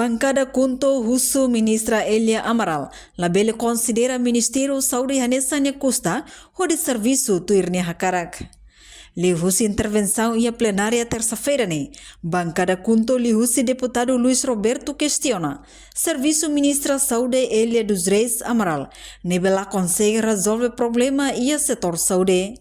Bancada Kunto Husu Ministra Elia Amaral, labele considera Ministério Saúde Hanesanya Custa, o de serviço tuirne hakarak. Lihusi intervenção e a plenária terça-feira, né? Bancada Kunto Lihusi deputado Luiz Roberto questiona. Serviço Ministra Saúde Elia dos Reis Amaral, nebela consegue resolver problema e a setor saúde.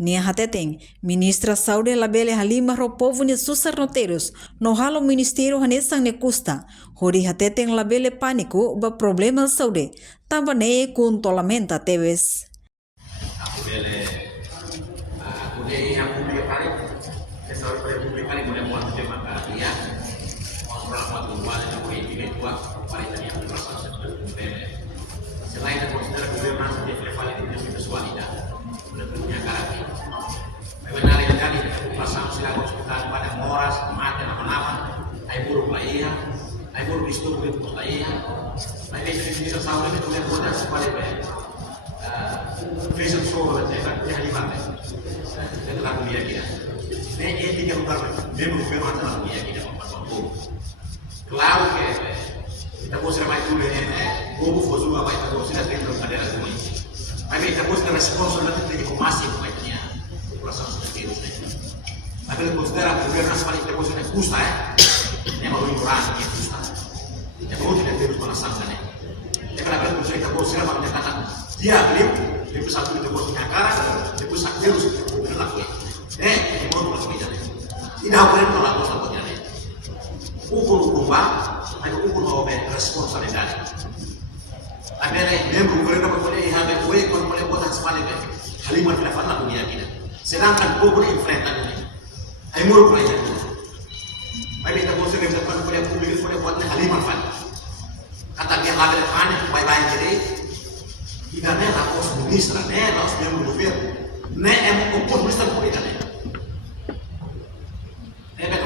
Nia hateteng, Ministra Saúde labele halima ro povo ne susarnoteiros, no halo Ministério hanesang ne custa, hori hateteng labele pânico ba problema saúde, tamba ne kun tolamenta teves. Claro que kita boleh ramai dulu ni, buku foto apa itu boleh sudah tengok ada lagi. Tapi kita boleh respons nanti kita masih macamnya, perasaan seperti itu. Tapi kita considera governo nasional kita boleh custa ni malu orang ni custa. Kita boleh tidak terus balasan ni. Kita kalau kita boleh ramai menyatakan dia beliau satu itu boleh nyakara, dia pusat terus kita lakukan. Kita boleh lakukan. Tidak boleh tolak sahabatnya. Ukur berubah, ada ukur bahwa responsabilitas. Akhirnya memberi mereka berboleh ihame kue kon boleh buat sekali deh. Halimah tidak pernah dunia kita. Sedangkan ukur inflatan ini, ay muruk lagi. Baik kita boleh kita boleh publik boleh buat halimah fan. Kata dia label fan, bye-bye jadi. Tidak nih lapor ministra, nih lapor memberi governo, nih ukur ministra boleh jadi.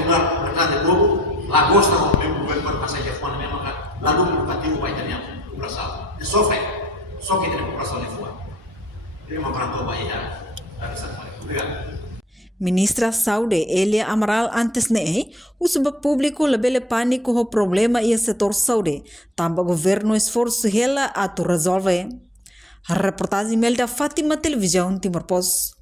Benar berkata di buku. Lagos na kung may buwan pa sa Japan na mga lalu pati upay niya kurasal. Sofe, soke din kurasal ni Fuan. Hindi maparanto ba iya? Ministra Saúde Elia Amaral antes ne o subak público labele pânico o problema e setor saúde. Tamba governo esforço hela a tu resolve. A reportagem melda Fátima Televisão Timor Post.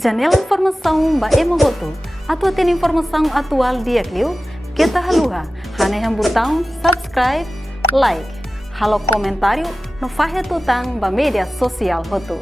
Janela informação ba emohoto. Atau tem informação atual dia Clio, kita haluha, haneham botão subscribe, like, halo comentário, no fahe tutang ba media sosial hoto.